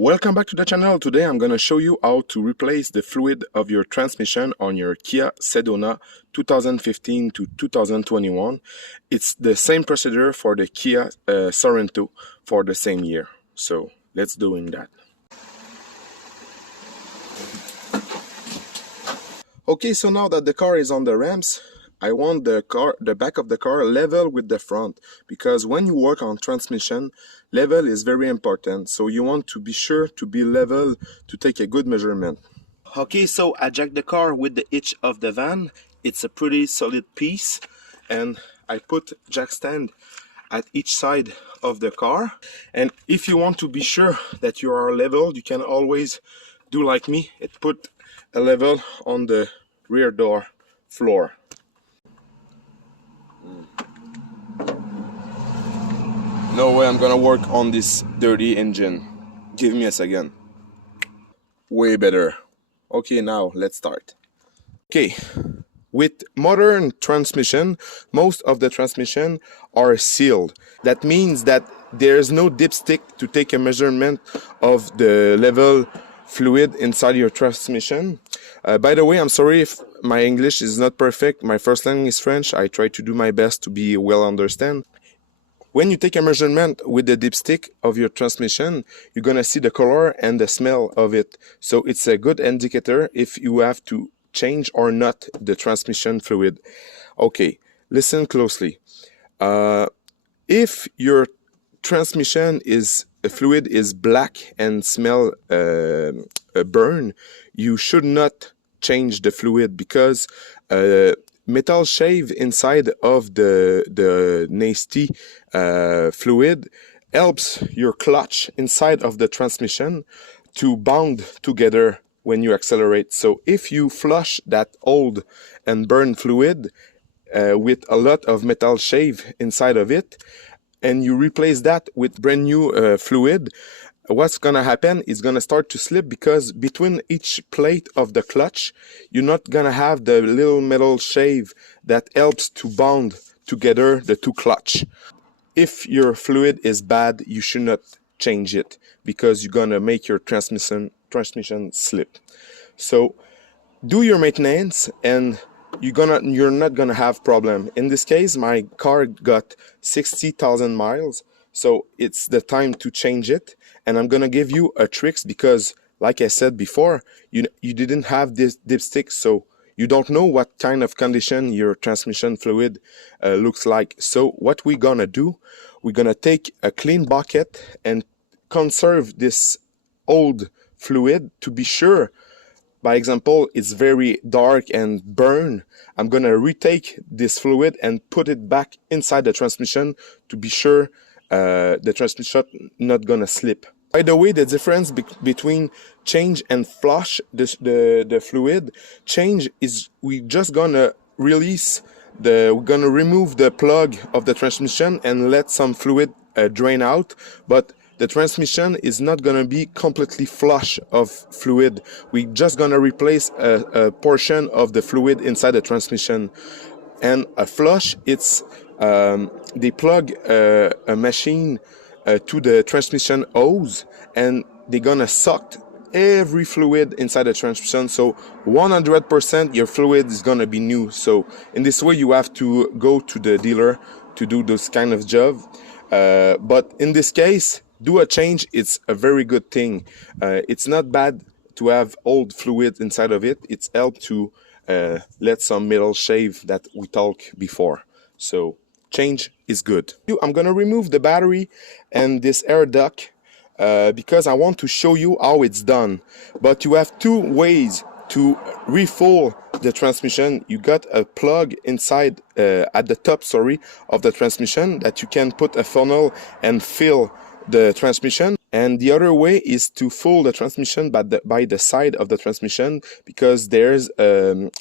Welcome back to the channel. Today I'm going to show you how to replace the fluid of your transmission on your Kia Sedona 2015 to 2021. It's the same procedure for the Kia Sorento for the same year. So let's doing that. Okay, so now that the car is on the ramps, I want the back of the car level with the front, because when you work on transmission, level is very important. So you want to be sure to be level to take a good measurement. Okay, so I jack the car with the hitch of the van. It's a pretty solid piece, and I put jack stand at each side of the car. And if you want to be sure that you are level, you can always do like me, put a level on the rear door floor. No way I'm gonna work on this dirty engine. Give me a second. Way better. Okay, now let's start. Okay, with modern transmission, most of the transmission are sealed. That means that there's no dipstick to take a measurement of the level fluid inside your transmission. By the way, I'm sorry if my English is not perfect. My first language is French. I try to do my best to be well understand. When you take a measurement with the dipstick of your transmission, you're gonna see the color and the smell of it. So it's a good indicator if you have to change or not the transmission fluid. Okay, listen closely. If your transmission fluid is black and smell burn, you should not change the fluid, because metal shave inside of the nasty fluid helps your clutch inside of the transmission to bond together when you accelerate. So if you flush that old and burned fluid with a lot of metal shave inside of it, and you replace that with brand new fluid, what's gonna happen is gonna start to slip, because between each plate of the clutch, you're not gonna have the little metal shave that helps to bond together the two clutch. If your fluid is bad, you should not change it, because you're gonna make your transmission slip. So do your maintenance, and you're not gonna have problem. In this case, my car got 60,000 miles, so it's the time to change it. And I'm gonna give you a tricks, because like I said before, you didn't have this dipstick, so you don't know what kind of condition your transmission fluid looks like. So what we're gonna do, we're gonna take a clean bucket and conserve this old fluid to be sure. By example, it's very dark and burn. I'm gonna retake this fluid and put it back inside the transmission to be sure the transmission not gonna slip. By the way, the difference between change and flush the fluid, change is we just gonna release we're gonna remove the plug of the transmission and let some fluid drain out, but the transmission is not gonna be completely flush of fluid. We're just gonna replace a portion of the fluid inside the transmission. And a flush, it's they plug a machine to the transmission hose, and they're gonna suck every fluid inside the transmission. So 100% your fluid is gonna be new. So in this way, you have to go to the dealer to do this kind of job. But in this case, do a change. It's a very good thing. It's not bad to have old fluid inside of it. It's helped to let some metal shave that we talked before. So change is good. I'm gonna remove the battery and this air duct because I want to show you how it's done. But you have two ways to refill the transmission. You got a plug inside at the top, of the transmission that you can put a funnel and fill the transmission. And the other way is to fill the transmission by the side of the transmission, because there's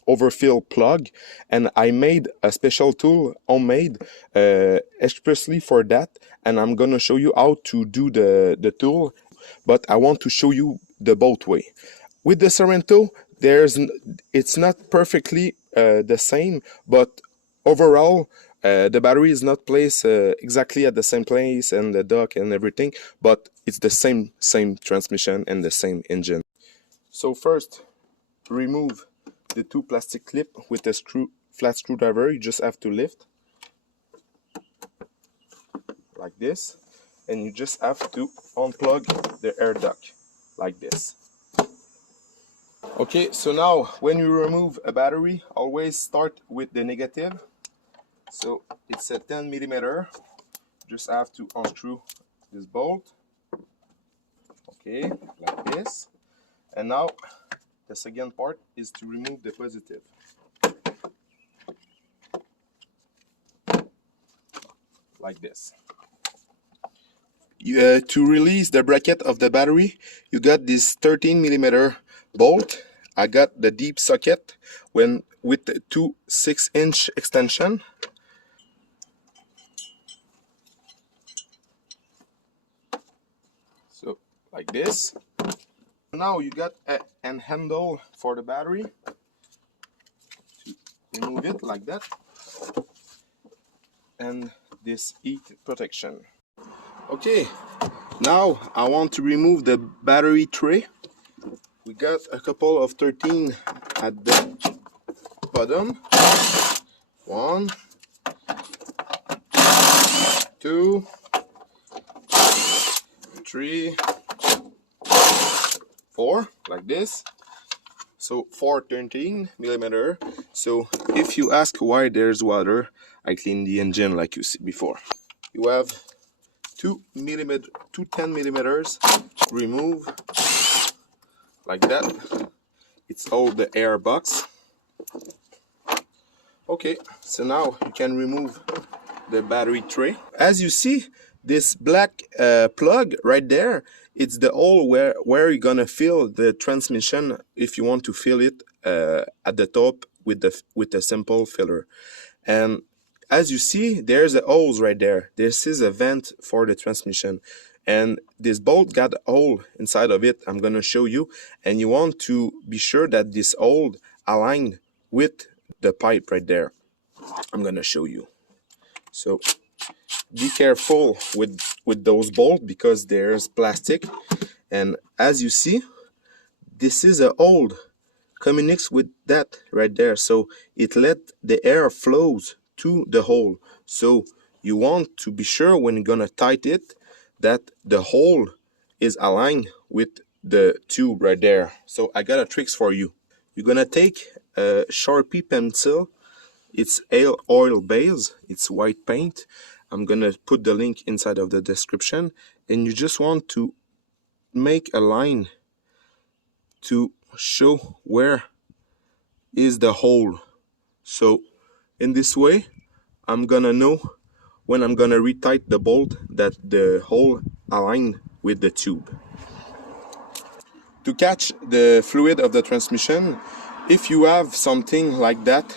overfill plug, and I made a special tool homemade expressly for that, and I'm gonna show you how to do the tool, but I want to show you the both way. With the Sorento, it's not perfectly the same, but overall The battery is not placed exactly at the same place and the dock and everything, but it's the same transmission and the same engine. So first, remove the two plastic clip with a flat screwdriver. You just have to lift like this, and you just have to unplug the air duct like this. Okay, so now when you remove a battery, always start with the negative. So it's a 10 millimeter. Just have to unscrew this bolt. Okay, like this. And now the second part is to remove the positive. Like this. To release the bracket of the battery, you got this 13 millimeter bolt. I got the deep socket with the two 6-inch extension. So like this. Now you got an handle for the battery. To remove it like that. And this heat protection. Okay, now I want to remove the battery tray. We got a couple of 13 at the bottom. 1, 2, 3, 4, like this. So 4 13 millimeter. So if you ask why there's water, I clean the engine like you see before. You have 2 10 millimeters. Remove like that. It's all the air box. Okay, so now you can remove the battery tray. As you see, this black plug right there, it's the hole where you're gonna fill the transmission if you want to fill it at the top with a simple filler. And as you see, there's a holes right there. This is a vent for the transmission, and this bolt got a hole inside of it. I'm gonna show you, and you want to be sure that this hole aligned with the pipe right there. I'm gonna show you. So be careful with those bolts because there's plastic, and as you see, this is a hole communicates with that right there, so it let the air flows to the hole. So you want to be sure when you're gonna tighten it that the hole is aligned with the tube right there. So I got a tricks for you. You're gonna take a Sharpie pencil. It's oil base, it's white paint. I'm gonna put the link inside of the description, and you just want to make a line to show where is the hole. So in this way, I'm gonna know when I'm gonna retighten the bolt that the hole aligned with the tube. To catch the fluid of the transmission, if you have something like that,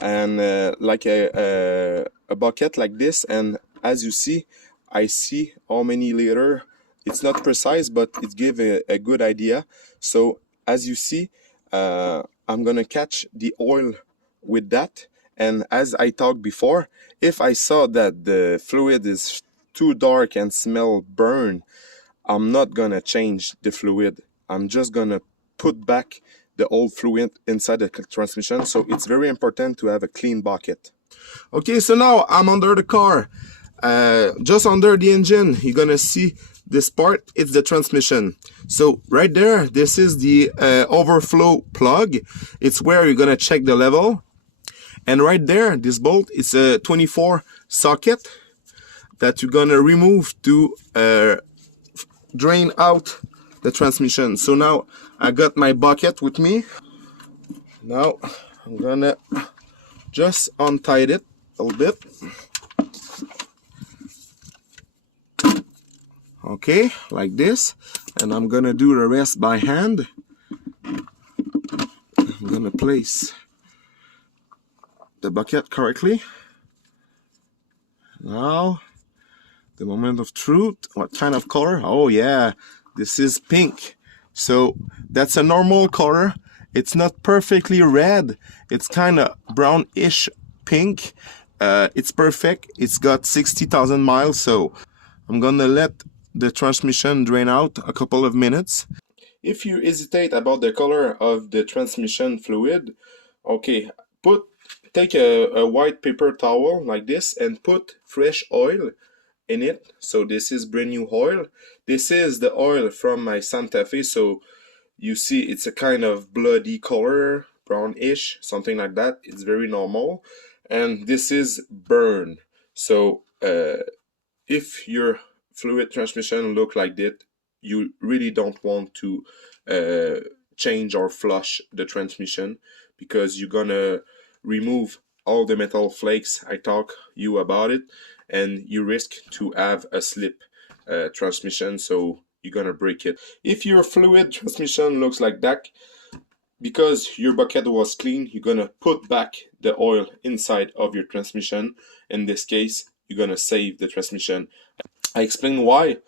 and like a bucket like this, and as you see, I see how many liter. It's not precise, but it gives a good idea. So as you see, I'm gonna catch the oil with that, and as I talked before, if I saw that the fluid is too dark and smell burn, I'm not gonna change the fluid. I'm just gonna put back the old fluid inside the transmission. So it's very important to have a clean bucket. Okay, so now I'm under the car, just under the engine. You're gonna see this part, it's the transmission. So right there, this is the overflow plug. It's where you're gonna check the level. And right there, this bolt is a 24 socket that you're gonna remove to drain out the transmission. So now I got my bucket with me. Now I'm gonna just untie it a little bit. Okay, like this, and I'm gonna do the rest by hand. I'm gonna place the bucket correctly. Now the moment of truth. What kind of color? Oh yeah, this is pink. So that's a normal color. It's not perfectly red. It's kind of brownish pink, It's perfect. It's got 60,000 miles, so I'm gonna let the transmission drain out a couple of minutes. If you hesitate about the color of the transmission fluid, okay, take a white paper towel like this and put fresh oil in it. So this is brand new oil. This is the oil from my Santa Fe, so you see it's a kind of bloody color, brownish, something like that. It's very normal. And this is burn. So if your fluid transmission look like that, you really don't want to change or flush the transmission, because you're gonna remove all the metal flakes I talk you about it, and you risk to have a slip transmission, so you're gonna break it. If your fluid transmission looks like that, because your bucket was clean, you're gonna put back the oil inside of your transmission. In this case, you're gonna save the transmission. I explain why.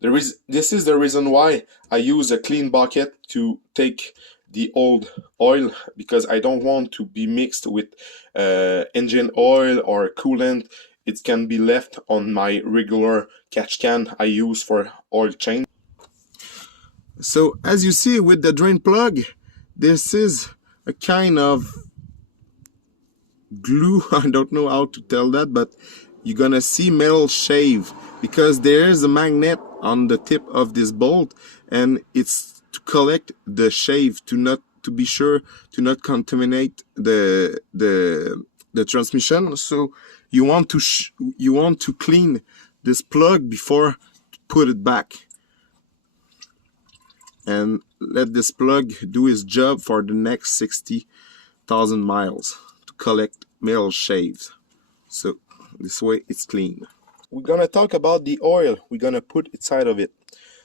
This is the reason why I use a clean bucket to take the old oil, because I don't want to be mixed with engine oil or coolant. It can be left on my regular catch can I use for oil change. So as you see with the drain plug, this is a kind of glue. I don't know how to tell that, but you're gonna see metal shave, because there is a magnet on the tip of this bolt, and it's to collect the shave, to be sure to not contaminate the transmission. So you want to clean this plug before put it back, and let this plug do its job for the next 60,000 miles to collect metal shaves. So this way it's clean. We're gonna talk about the oil we're gonna put inside of it.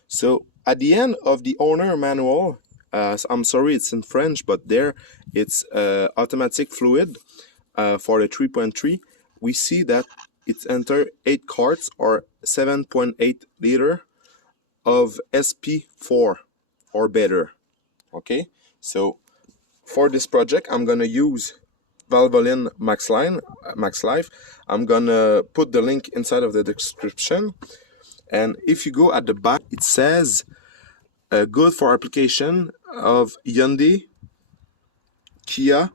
So at the end of the owner manual, I'm sorry it's in French, but there it's automatic fluid for the 3.3. We see that it's enter 8 quarts or 7.8 liter of SP4 or better. Okay, so for this project I'm gonna use Valvoline Max Life. I'm gonna put the link inside of the description, and if you go at the back, it says good for application of Hyundai, Kia,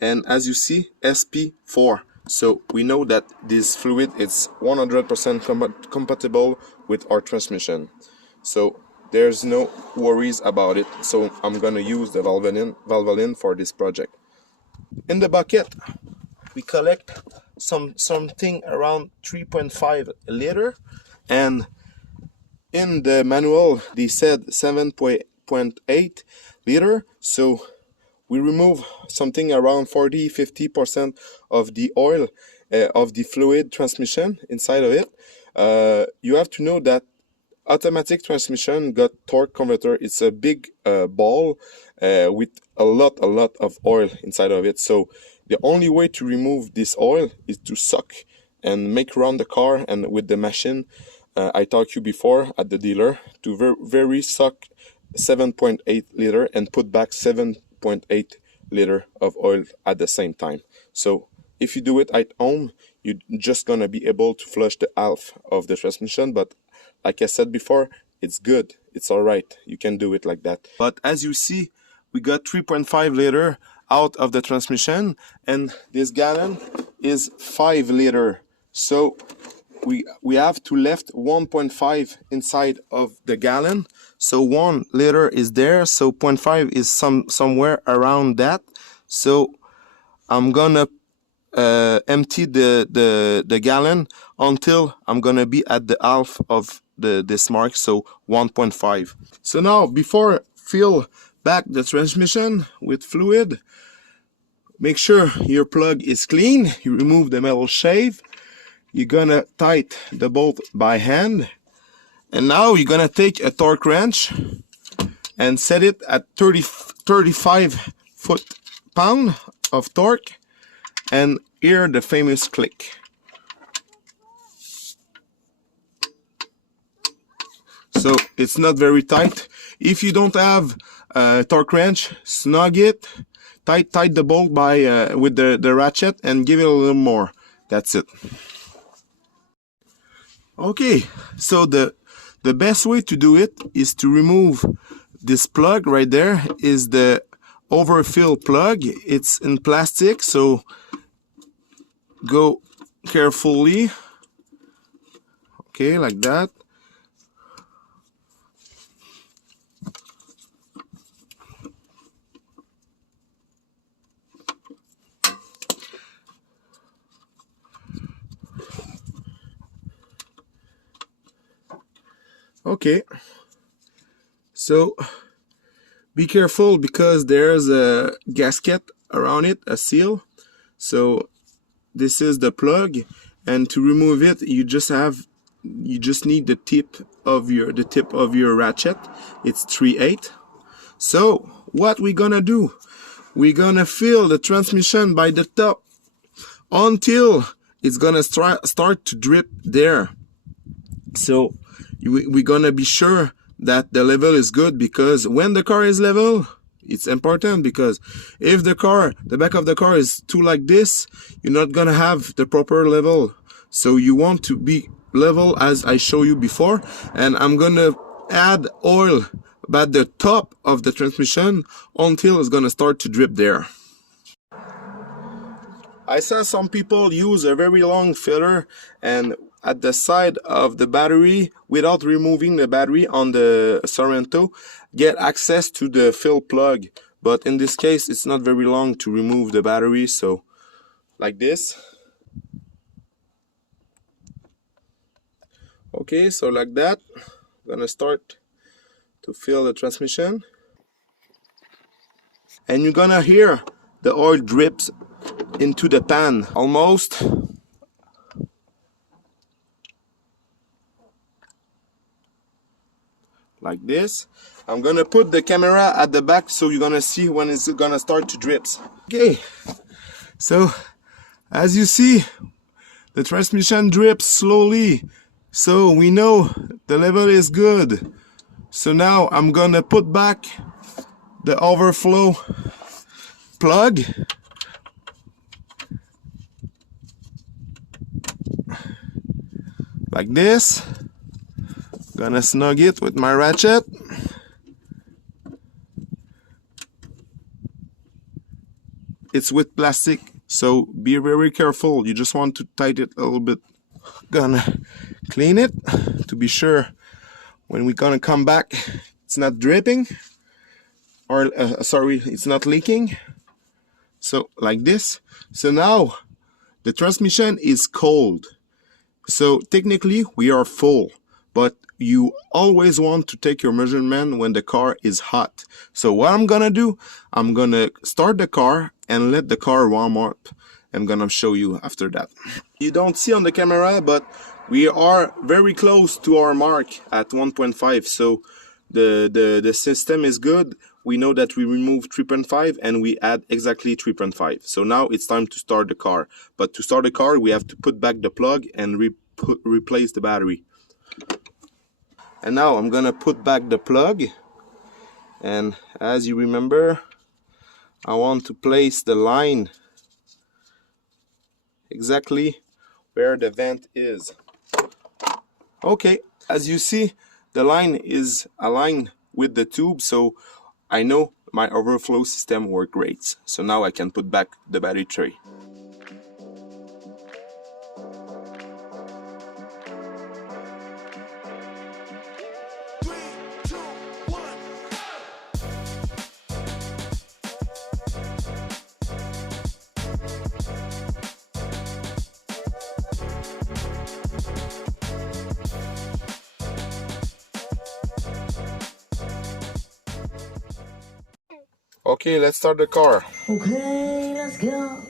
and as you see, SP4. So we know that this fluid is 100% compatible with our transmission, so there's no worries about it. So I'm gonna use the Valvoline for this project. In the bucket, we collect something around 3.5 liter, and in the manual they said 7.8 liter, so we remove something around 40-50% of the oil of the fluid transmission inside of it. You have to know that automatic transmission got torque converter. It's a big ball with a lot of oil inside of it. So the only way to remove this oil is to suck and make run the car, and with the machine I talked you before at the dealer, to very suck 7.8 liter and put back 7.8 liter of oil at the same time. So if you do it at home, you're just gonna be able to flush the half of the transmission, but like I said before, it's good, it's all right, you can do it like that. But as you see, we got 3.5 liter out of the transmission, and this gallon is 5 liter. So we have to left 1.5 inside of the gallon. So 1 liter is there, so 0.5 is somewhere around that. So I'm gonna empty the gallon until I'm gonna be at the half of this mark, so 1.5. So now, before fill back the transmission with fluid, make sure your plug is clean. You remove the metal shave. You're gonna tight the bolt by hand, and now you're gonna take a torque wrench and set it at 35 foot-pound of torque, and hear the famous click. So it's not very tight. If you don't have a torque wrench, snug it, tight the bolt by with the ratchet, and give it a little more. That's it. Okay, so the best way to do it is to remove this plug right there. Is the overfill plug. It's in plastic, so go carefully. Okay, like that. Okay, so be careful because there's a gasket around it, a seal. So this is the plug, and to remove it, you just need the tip of your ratchet. It's 3/8. So what we're gonna do? We're gonna fill the transmission by the top until it's gonna start to drip there. So we're gonna be sure that the level is good, because when the car is level, it's important, because if the back of the car is too like this, you're not gonna have the proper level. So you want to be level as I show you before, and I'm gonna add oil at the top of the transmission until it's gonna start to drip there. I saw some people use a very long filler and at the side of the battery, without removing the battery on the Sorento, get access to the fill plug. But in this case, it's not very long to remove the battery, so like this. Okay, so like that, I'm gonna start to fill the transmission. And you're gonna hear the oil drips into the pan almost. Like this. I'm gonna put the camera at the back so you're gonna see when it's gonna start to drip. Okay, so as you see, the transmission drips slowly, so we know the level is good. So now I'm gonna put back the overflow plug. Like this. Gonna snug it with my ratchet. It's with plastic, so be very careful. You just want to tighten it a little bit. Gonna clean it to be sure when we're gonna come back it's not dripping, or sorry, it's not leaking. So like this. So now the transmission is cold, so technically we are full, but you always want to take your measurement when the car is hot. So what I'm gonna do, I'm gonna start the car and let the car warm up. I'm gonna show you after that. You don't see on the camera, but we are very close to our mark at 1.5, so the system is good. We know that we remove 3.5 and we add exactly 3.5. So now it's time to start the car. But to start the car, we have to put back the plug and replace the battery. And now I'm gonna put back the plug, and as you remember, I want to place the line exactly where the vent is. Okay, as you see, the line is aligned with the tube, so I know my overflow system works great. So now I can put back the battery tray. Okay, let's start the car. Okay, let's go.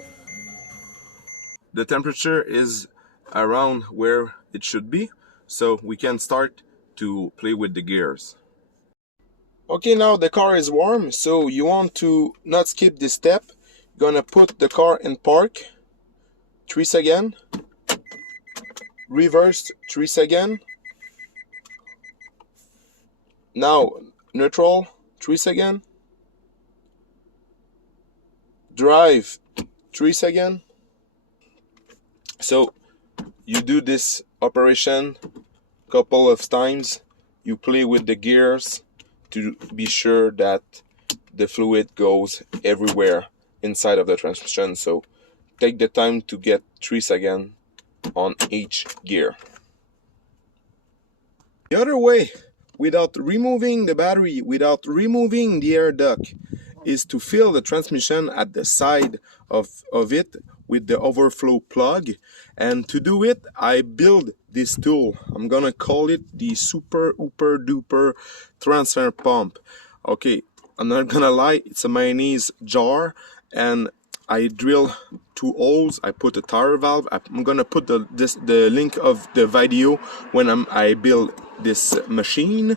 The temperature is around where it should be, so we can start to play with the gears. Okay, now the car is warm, so you want to not skip this step. You're gonna put the car in park, 3 seconds, reverse 3 seconds, now neutral 3 seconds, drive 3 seconds, So you do this operation couple of times. You play with the gears to be sure that the fluid goes everywhere inside of the transmission. So take the time to get 3 seconds on each gear. The other way, without removing the battery, without removing the air duct, is to fill the transmission at the side of it with the overflow plug. And to do it, I build this tool. I'm gonna call it the super ooper duper transfer pump. Okay, I'm not gonna lie, it's a mayonnaise jar, and I drill 2 holes. I put a tire valve. I'm gonna put the link of the video when I build this machine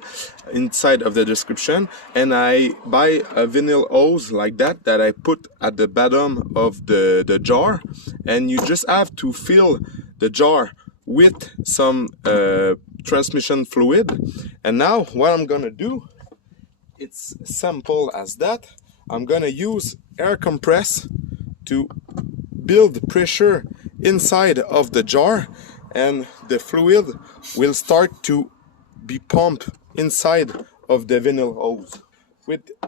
inside of the description. And I buy a vinyl hose like that I put at the bottom of the jar, and you just have to fill the jar with some transmission fluid. And now what I'm gonna do, it's simple as that. I'm gonna use air compress to build pressure inside of the jar, and the fluid will start to be pumped inside of the vinyl hose.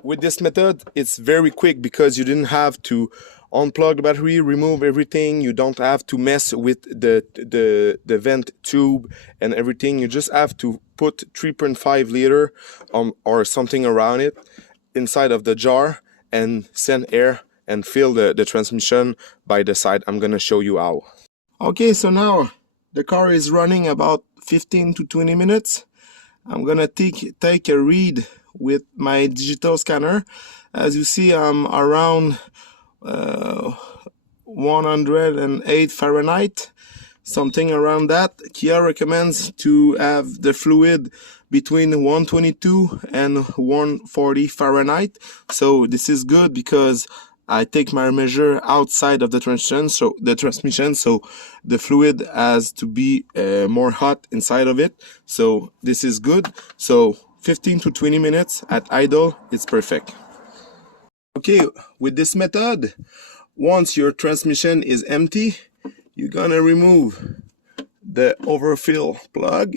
With this method, it's very quick because you didn't have to unplug the battery, remove everything. You don't have to mess with the vent tube and everything. You just have to put 3.5 liter or something around it inside of the jar and send air and fill the transmission by the side. I'm gonna show you how. Okay, so now the car is running about 15 to 20 minutes. I'm gonna take a read with my digital scanner. As you see, I'm around 108 Fahrenheit, something around that. Kia recommends to have the fluid between 122 and 140 Fahrenheit. So this is good because I take my measure outside of the transmission, so the fluid has to be more hot inside of it. So this is good. So 15 to 20 minutes at idle, it's perfect. Okay, with this method, once your transmission is empty, you're gonna remove the overfill plug.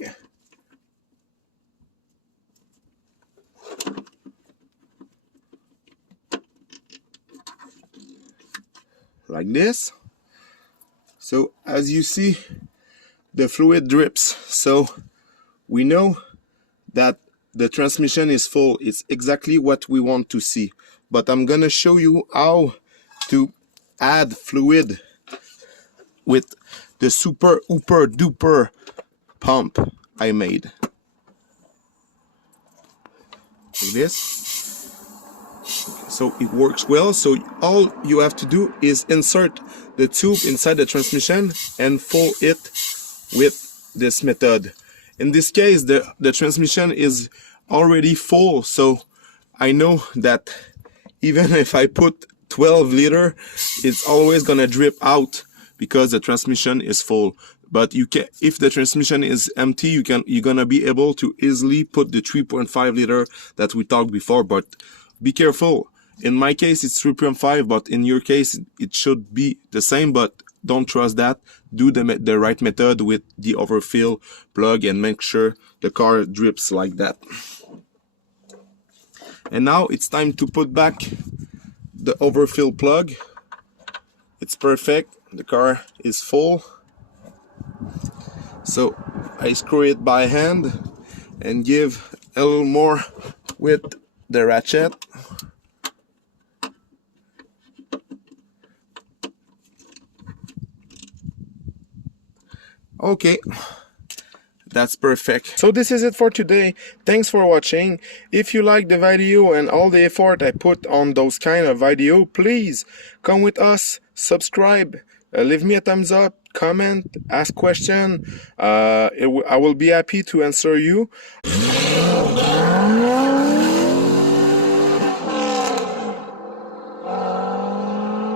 Like this. So as you see, the fluid drips. So we know that the transmission is full. It's exactly what we want to see. But I'm gonna show you how to add fluid with the super ooper duper pump I made. Like this. So it works well. So all you have to do is insert the tube inside the transmission and fill it with this method. In this case, the transmission is already full, so I know that even if I put 12 liter, it's always gonna drip out because the transmission is full. But you can, if the transmission is empty, you're gonna be able to easily put the 3.5 liter that we talked before. But be careful. In my case, it's 3.5, but in your case, it should be the same. But don't trust that. Do the right method with the overfill plug and make sure the car drips like that. And now it's time to put back the overfill plug. It's perfect. The car is full. So I screw it by hand and give a little more with the ratchet. Okay, that's perfect. So this is it for today. Thanks for watching. If you like the video and all the effort I put on those kind of video, please come with us, subscribe, leave me a thumbs up, comment, ask question. I will be happy to answer you.